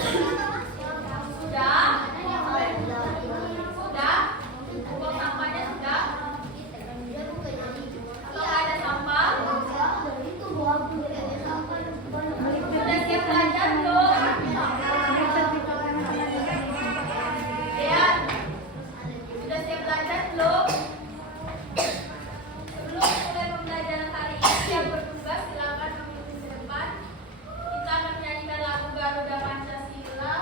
Sudah? Sudah? Buang sampahnya sudah? Atau nggak ada sampah? Sudah siap belajar belum? Dean, sudah siap belajar belum? Sebelum mulai pembelajaran hari ini, yang bertugas silakan mengikuti ke depan. Kita akan menyanyikan lagu Garuda Pancasila.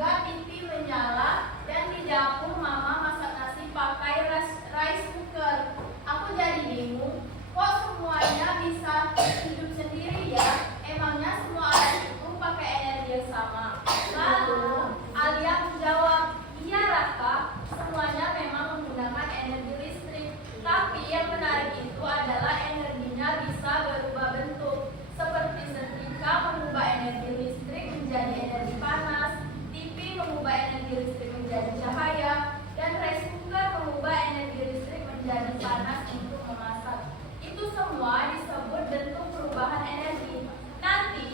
juga TV menyala dan di dapur mama masak nasi pakai rice cooker. Aku jadi bingung, kok semuanya bisa hidup sendiri ya? Emangnya semua alat itu pakai energi yang sama? Lalu Alia menjawab, iya Raka, semuanya memang menggunakan energi listrik. Tapi yang menarik itu adalah energinya bisa berubah bentuk. Seperti setrika mengubah energi listrik menjadi energi panas, TV mengubah energi listrik menjadi cahaya, dan rice cooker mengubah energi listrik menjadi panas untuk memasak. Itu semua disebut bentuk perubahan energi. Nanti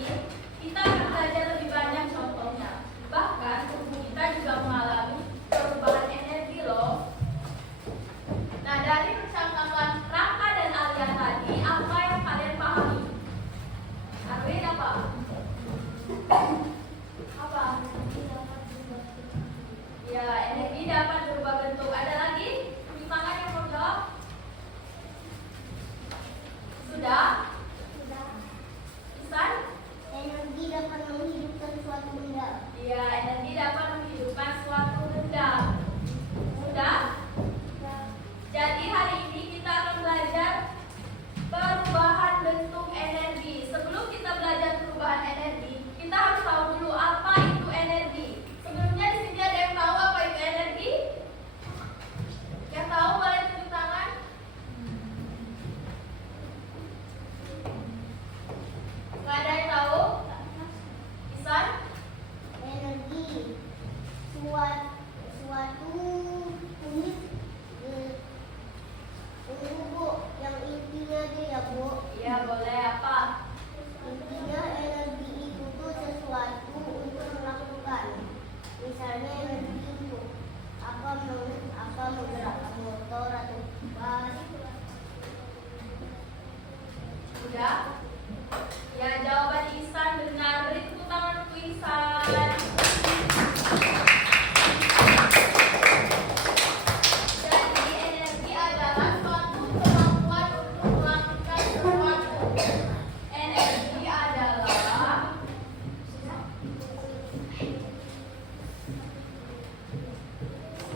kita akan belajar lebih banyak contohnya. Bahkan tubuh kita juga mengalami perubahan energi loh. Nah, dari percakapan Raka dan Alia tadi, apa yang kalian pahami? Arwin apa? Apa? Ya, energi dapat berubah bentuk. Ada lagi? Tunjuk tangan yang mau jawab. Sudah? Isan? Energi dapat menghidupkan suatu benda. Ya, energi dapat menghidupkan suatu benda. Mudah? Jadi hari ini kita akan belajar perubahan bentuk energi. Sebelum kita belajar perubahan energi, kita harus tahu dulu apa itu energi. Sebelumnya di sini ada yang tahu apa itu energi? Yang tahu boleh tunjuk tangan. Nggak ada yang tahu? Isan? Energi suatu unit Bu, yang intinya aja ya Bu. Iya, boleh apa? Intinya energi itu tuh sesuatu untuk melakukan. Misalnya energi untuk apa menggerakkan motor atau bus. Udah? Ya, jawaban Ihsan benar. Beri tepuk tangan untuk Ihsan. Jadi, energi adalah suatu kemampuan untuk melakukan sesuatu. Energi adalah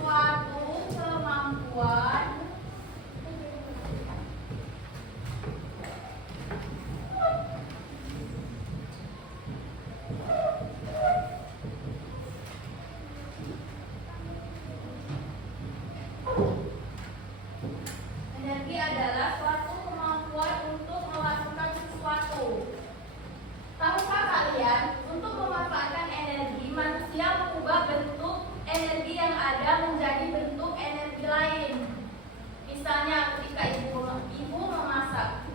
suatu kemampuan energi adalah suatu kemampuan untuk melakukan sesuatu. Tahukah kalian, untuk memanfaatkan energi, manusia mengubah bentuk energi yang ada menjadi bentuk energi lain. Misalnya ketika ibu memasak.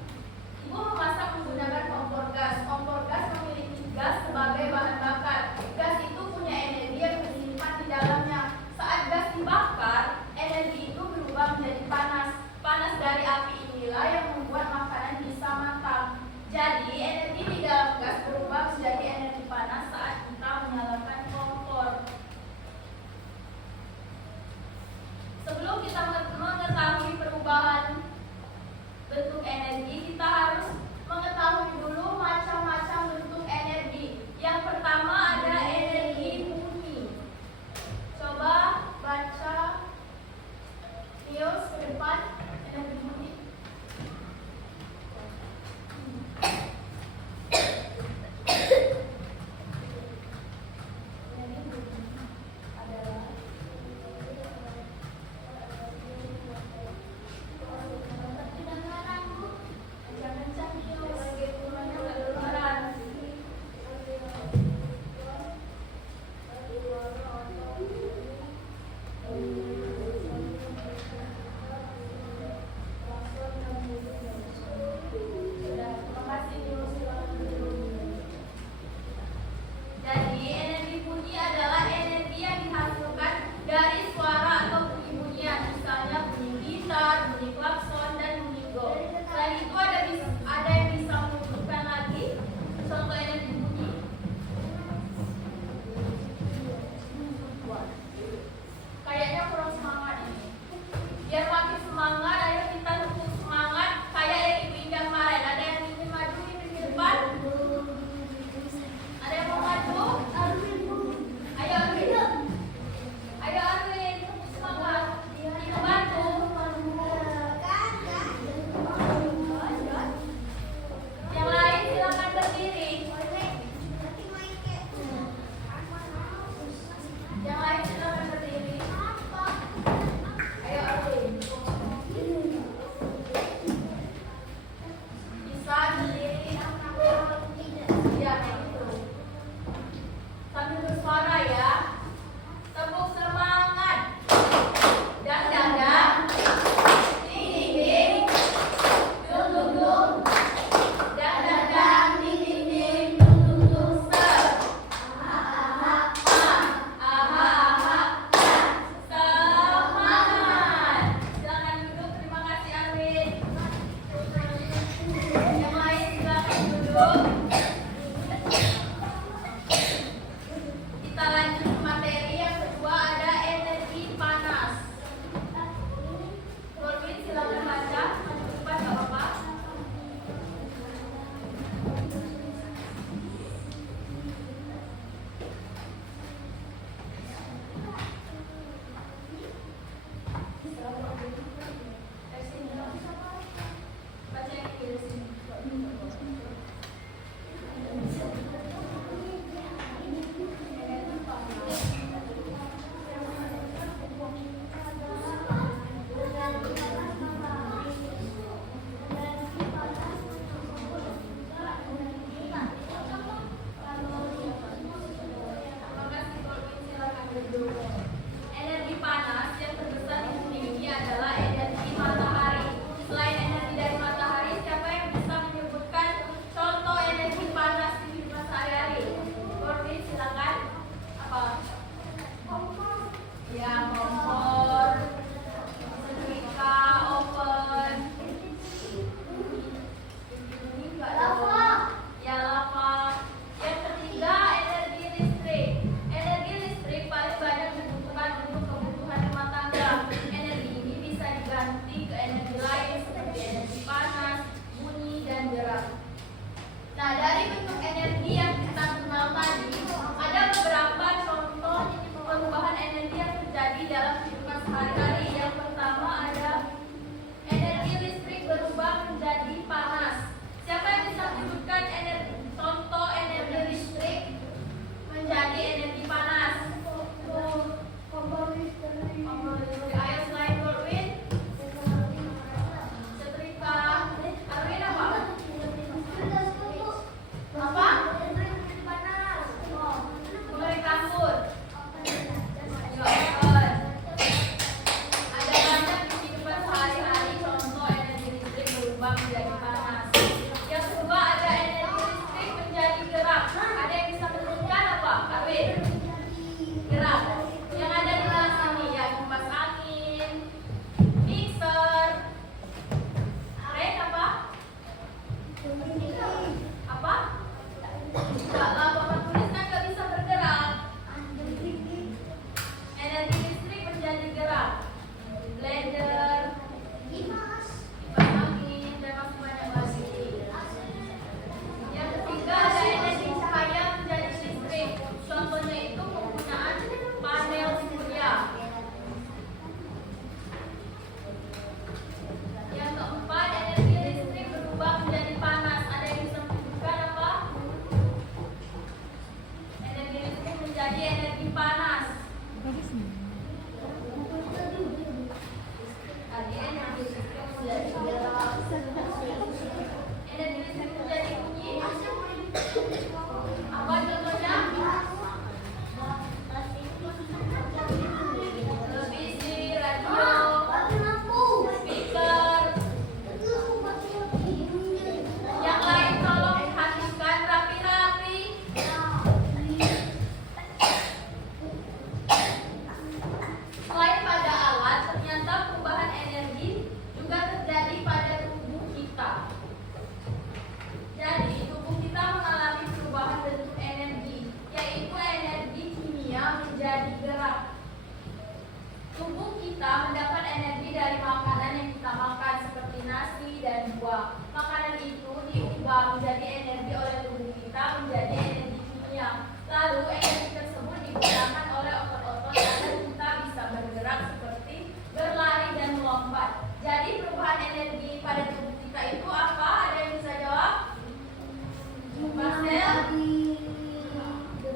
Ibu memasak menggunakan kompor gas. Kompor gas memiliki gas sebagai bahan bakar. Gas itu punya energi yang disimpan di dalamnya. Saat gas dibakar, energi itu berubah menjadi panas. Panas dari api inilah yang membuat makanan bisa matang. Jadi, energi di dalam gas berubah menjadi energi panas saat kita menyalakan kompor. Sebelum kita mengetahui perubahan bentuk energi, kita harus mengetahui dulu macam-macam bentuk energi. Yang pertama ada energi bumi. Coba baca sehari-hari. Yang pertama ada energi listrik berubah menjadi panas. Siapa yang bisa menyebutkan contoh energi listrik menjadi energi panas? Ayo selain Godwin, setrika. Arwin apa? Apa? Mengering rambut. Ada banyak di kehidupan sehari-hari contoh energi listrik berubah menjadi panas. Yang kedua ada energi listrik menjadi gerak. Ada yang bisa menyebutkan apa? Arwin? Gerak. Yang ada di kelas ini ya kipas angin, mixer. Ren apa? Apa? Kalau bapak tulis kan nggak bisa bergerak. Energi listrik menjadi gerak. Blender, kipas angin, dan masih banyak lagi. Yang ketiga ada energi cahaya menjadi listrik. Contohnya itu penggunaan panel surya. Yang keempat energi listrik berubah menjadi panas. Ada yang bisa menyebutkan apa? Energi listrik menjadi energi panas. Energi listrik menjadi gerak. Energi listrik menjadi bunyi. Apa contohnya? Televisi, radio, speaker. Yang lain tolong perhatikan rapi-rapi. Selain pada alat, ternyata perubahan energi juga terjadi pada tubuh kita. Jadi, tubuh kita mengalami perubahan bentuk energi, yaitu energi kimia menjadi gerak. Tubuh kita mendapat energi dari makanan yang kita makan, seperti nasi dan buah. Makanan itu diubah menjadi energi oleh tubuh kita menjadi energi kimia. Lalu, energi tersebut digunakan oleh otot-otot agar kita bisa bergerak seperti berlari dan melompat. Jadi, perubahan energi pada tubuh kita itu apa? Ada yang bisa jawab? Marcel?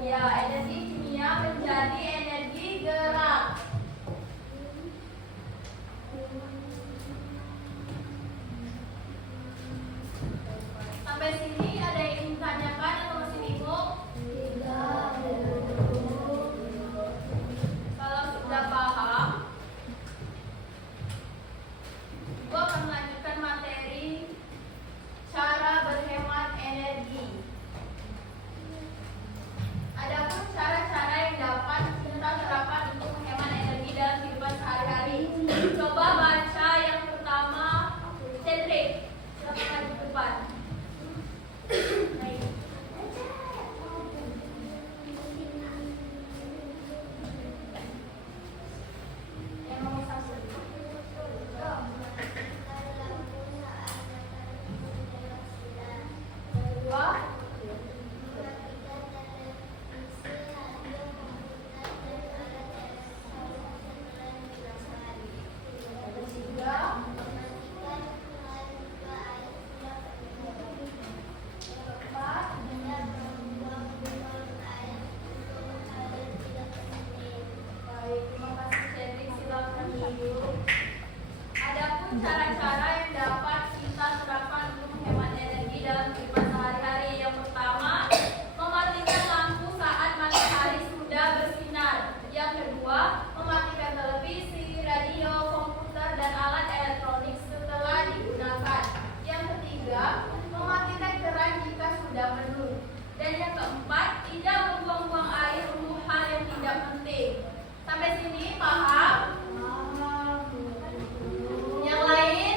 Ya, energi kimia menjadi energi gerak. Sampai sini ada yang ingin tanyakan atau masih bingung? Kalau sudah paham, gua akan melanjutkan materi cara berhemat energi. Adapun cara-cara yang dapat kita terapkan untuk menghemat energi dalam kehidupan sehari-hari. Coba baca yang pertama, Cedric. Silakan maju ke depan. Yang nomor 1. Dua. Tiga. Empat. Baik, terima kasih Cedric. Silakan duduk. Adapun cara-cara yang dapat kita terapkan untuk menghemat energi dalam kehidupan sehari-hari. Yang pertama, mematikan lampu saat matahari sudah bersinar. Yang kedua, mematikan televisi, radio, komputer, dan alat elektronik setelah digunakan. Yang ketiga, mematikan keran jika sudah penuh. Dan yang keempat, tidak membuang-buang air untuk hal yang tidak penting. Sampai sini paham? Yang lain?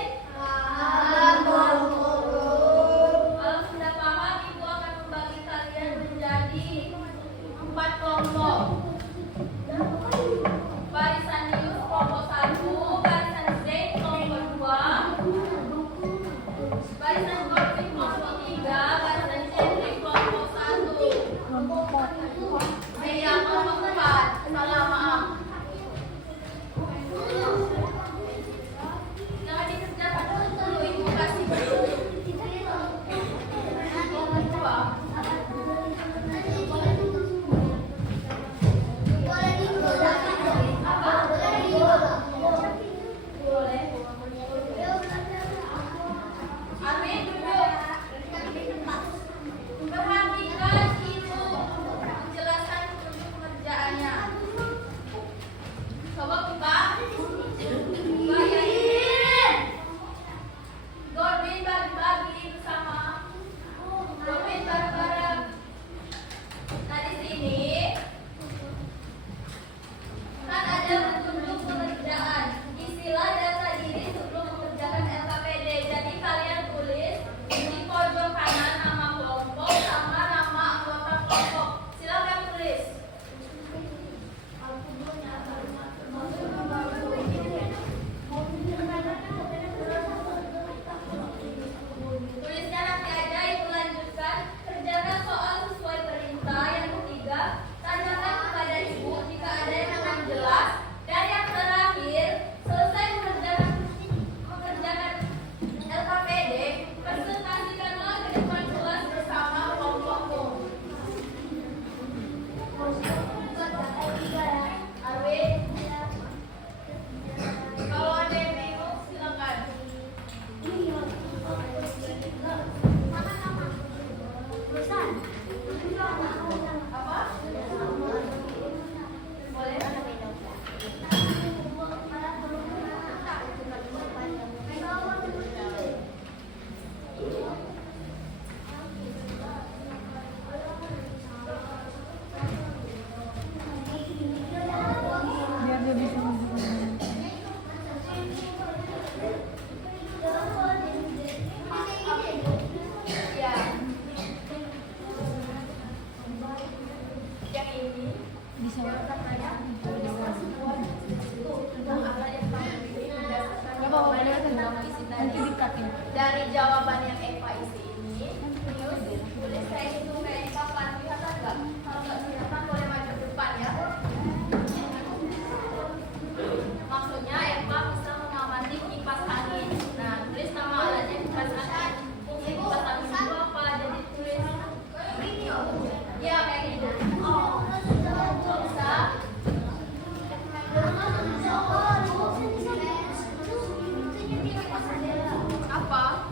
dari jawaban yang Eva isi ini, terus boleh saya hitung kayak papan, kelihatan nggak? Kalau nggak kelihatan boleh maju ke depan ya. Maksudnya Eva bisa mengamati kipas angin. Nah, tulis nama alatnya kipas angin. Fungsi kipas angin itu apa? Jadi tulis ya kayak gitu. Oh, bisa. Apa?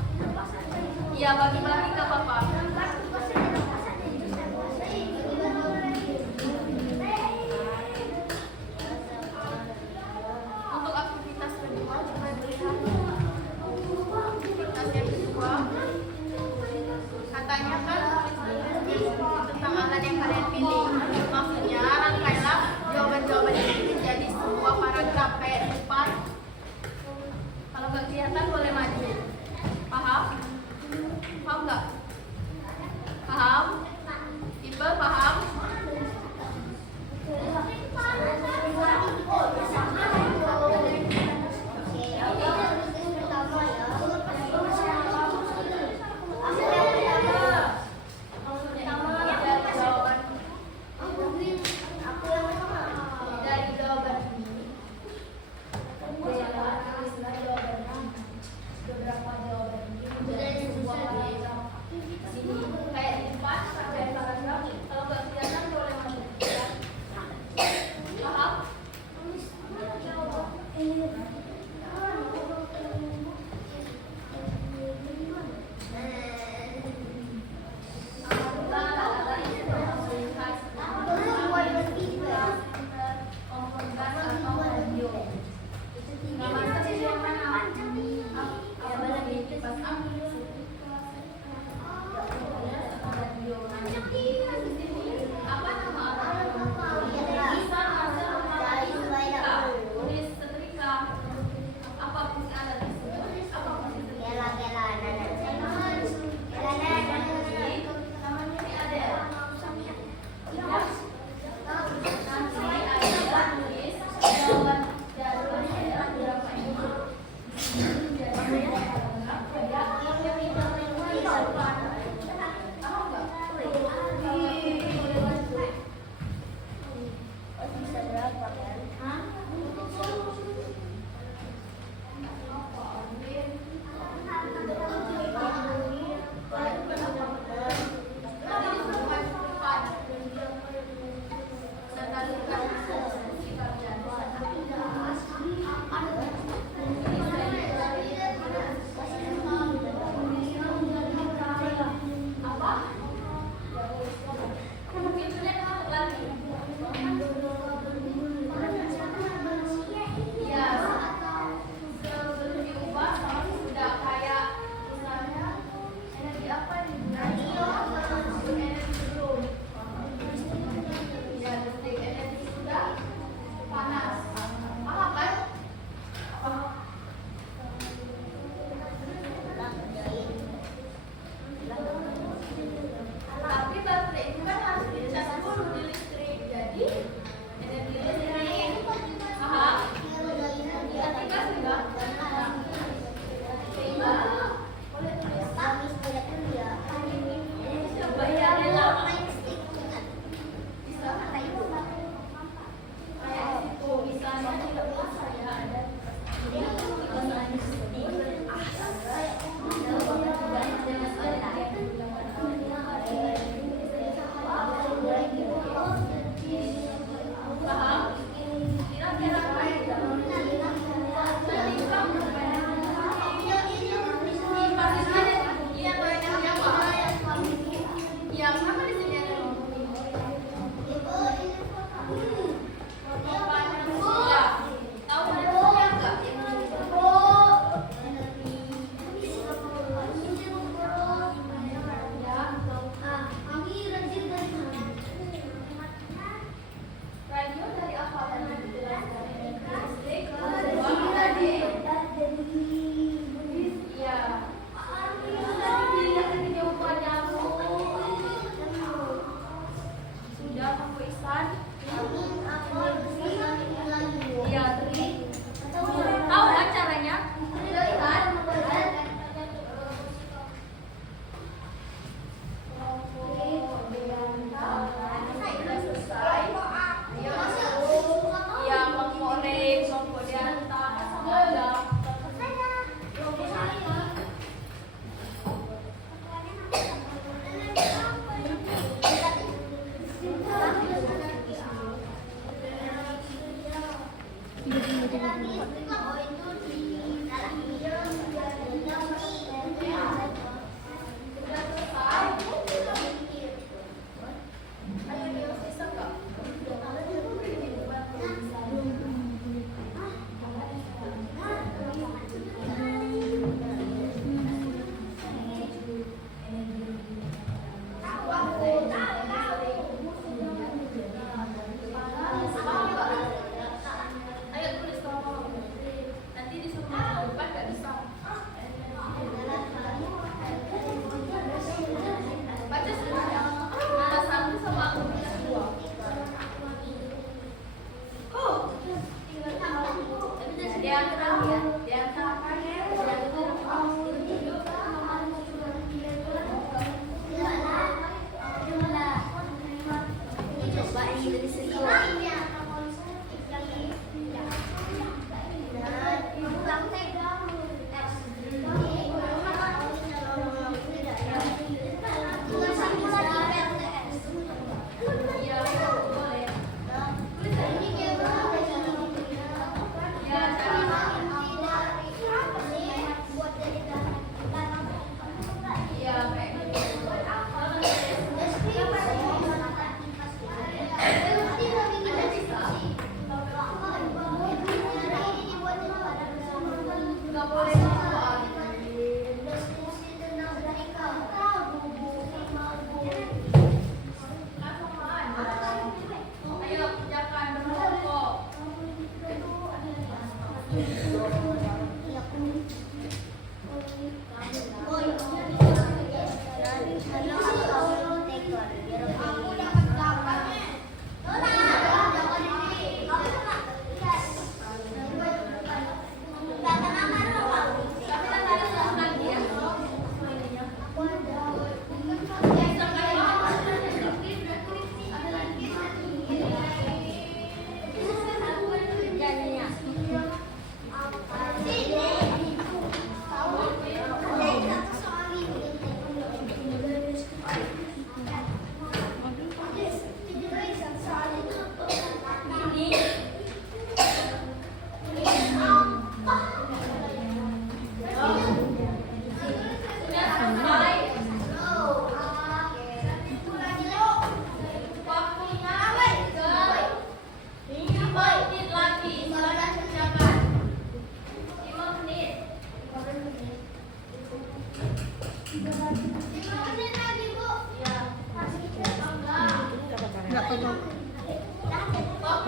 Oke,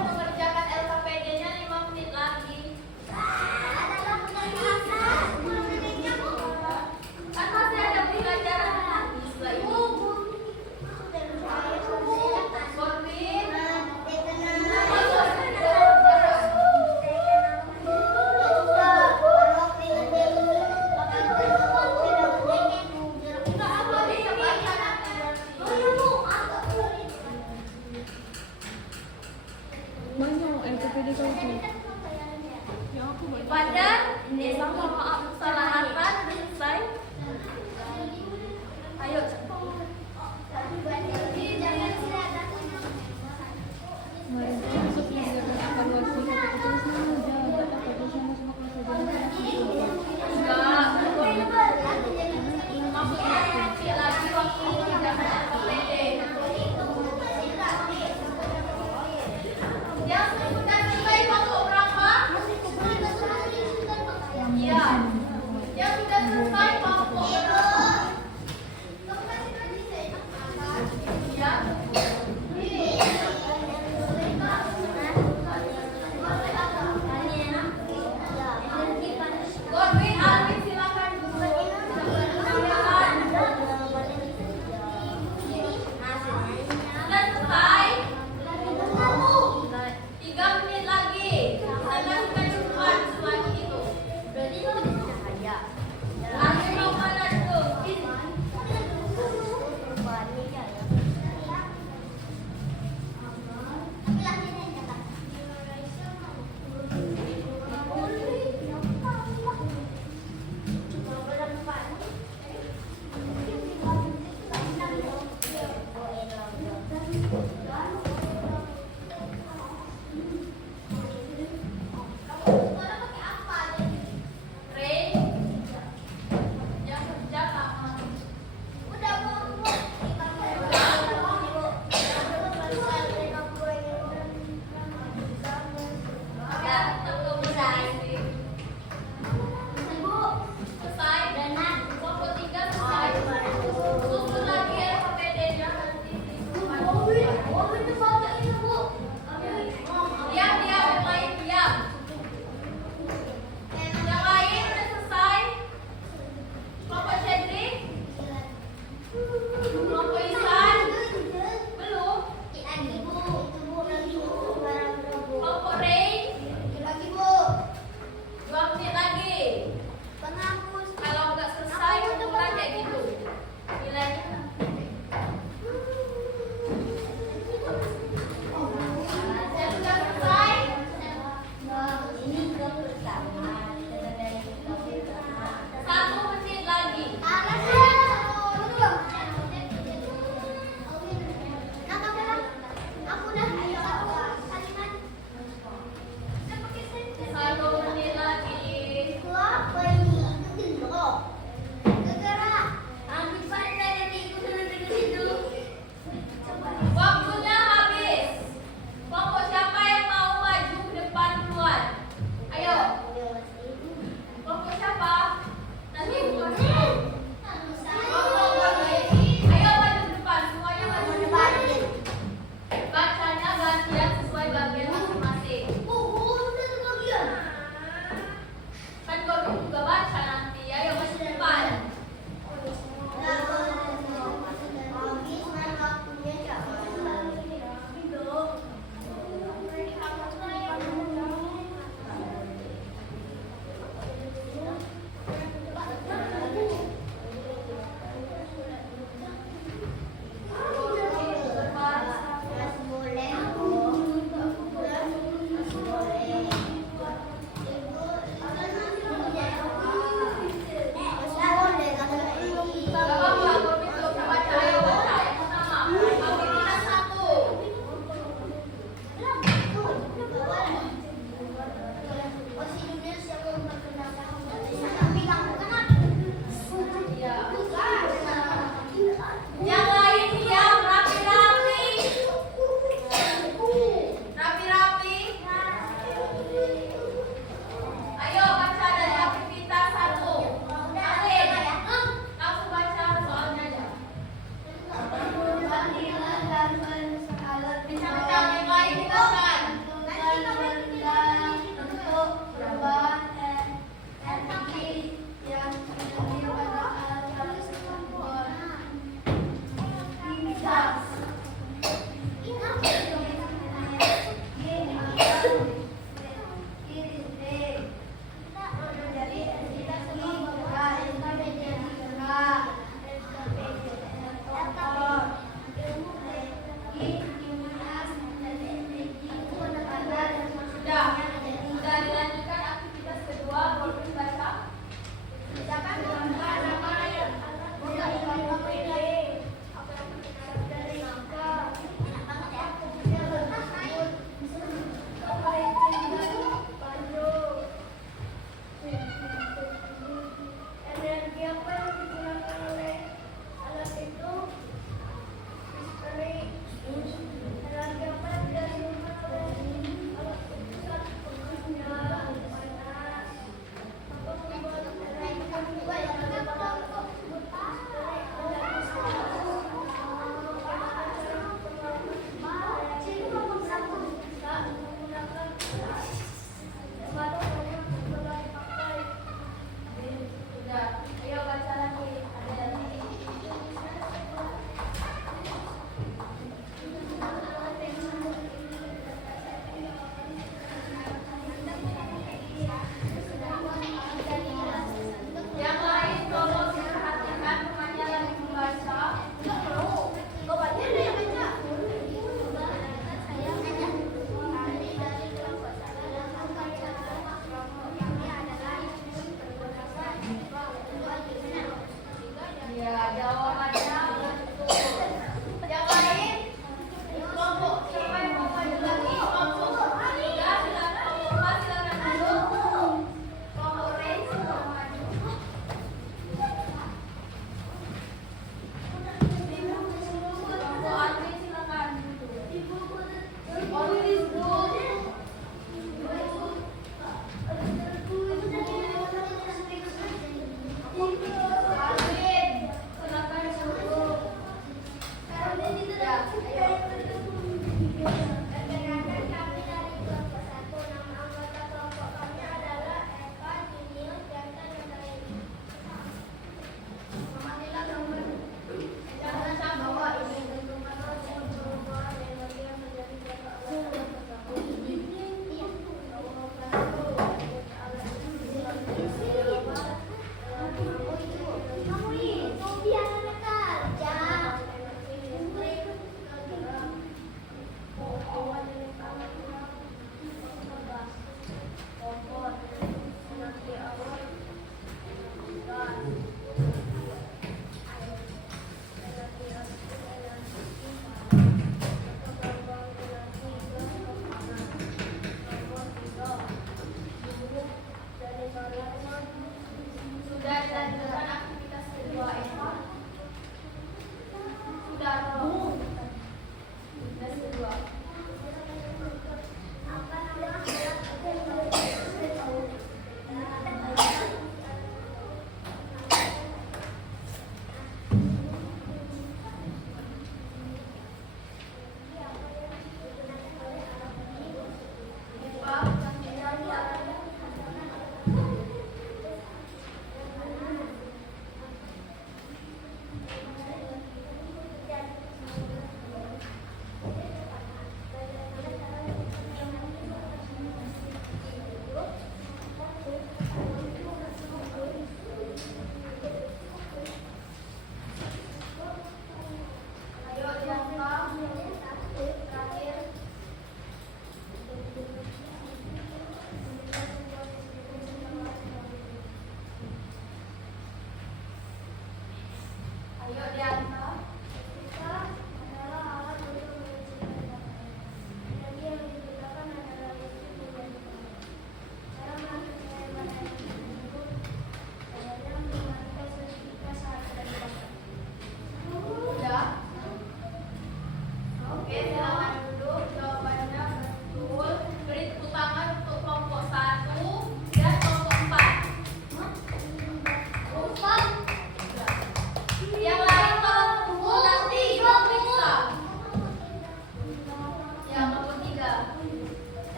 mengerjakan LKPD-nya 5 menit lagi. Kan masih ada pelajaran lagi setelah ini. Corbin. Padan, sama maaf kesalahan selesai. Ayo. Lagi waktu mengerjakan LKPD. Yang sudah selesai kelompok berapa? Iya. Yang sudah selesai kelompok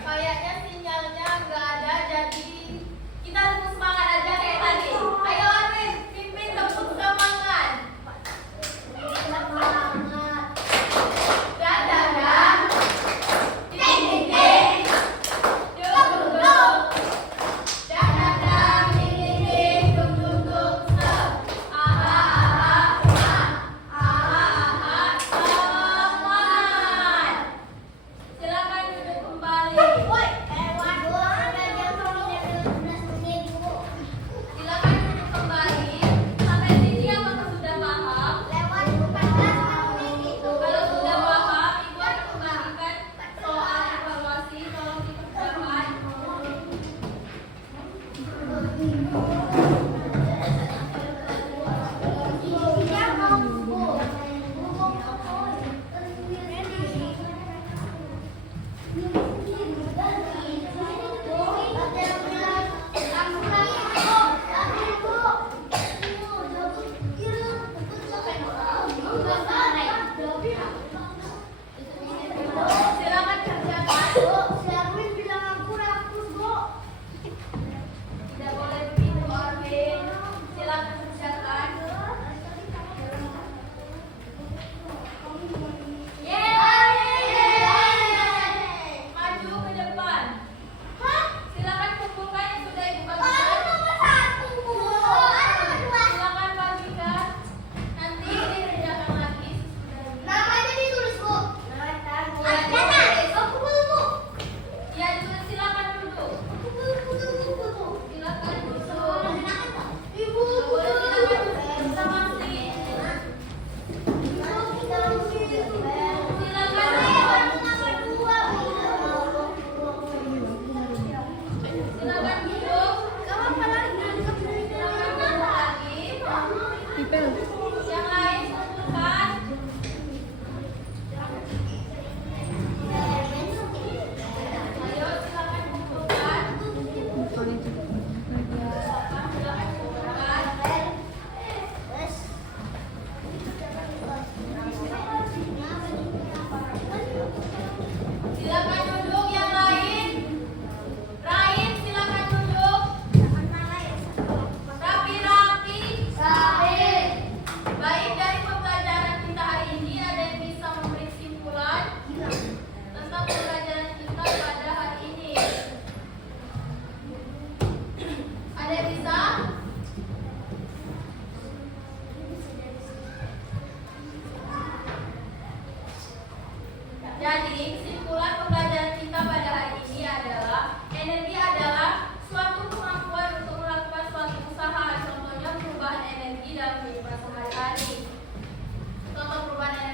Kayaknya sinyalnya nggak ada, jadi kita tepuk semangat aja kayak tadi. Ayo Arwin, pimpin tepuk semangat. Semangat. Dan dadah. Ding ding ding. Duk duk duk. Dan dadah. Ding ding ding. Duk duk duk. Stop. Aha aha aha. Aha aha. Semangat. Silakan duduk kembali. Woi, waduh, ada jam 12 menit, Bu. Silakan duduk kembali. Sampai sini apakah sudah paham? Lewat 14 menit itu. Kalau sudah paham, Ibu akan membagikan soal evaluasi. Tolong dikerjakan. Iya, mau, Bu. Silakan kerjakan. Tidak boleh begitu, Arvin. Silakan kerjakan. Yeay! Maju ke depan. Silakan kumpulkan yang sudah Ibu bagikan. Silakan bagikan. Nanti dikerjakan lagi Ya, ditulis. Silakan duduk. Silakan duduk. Boleh silakan duduk masing-masing. Silakan duduk. Silakan duduk lagi. Yang lain kumpulkan. Ayo silakan kumpulkan. Silakan kumpulkan. Silakan duduk yang lain. Rain, silakan duduk. Rapi-rapi. Baik, dari pembelajaran kita hari ini ada yang bisa memberi kesimpulan tentang pembelajaran kita pada hari ini. Ada yang bisa? Jadi, kesimpulan pembelajaran kita pada hari ini adalah energi adalah suatu kemampuan untuk melakukan suatu usaha. Contohnya perubahan energi dalam kehidupan sehari-hari. Contoh perubahan energi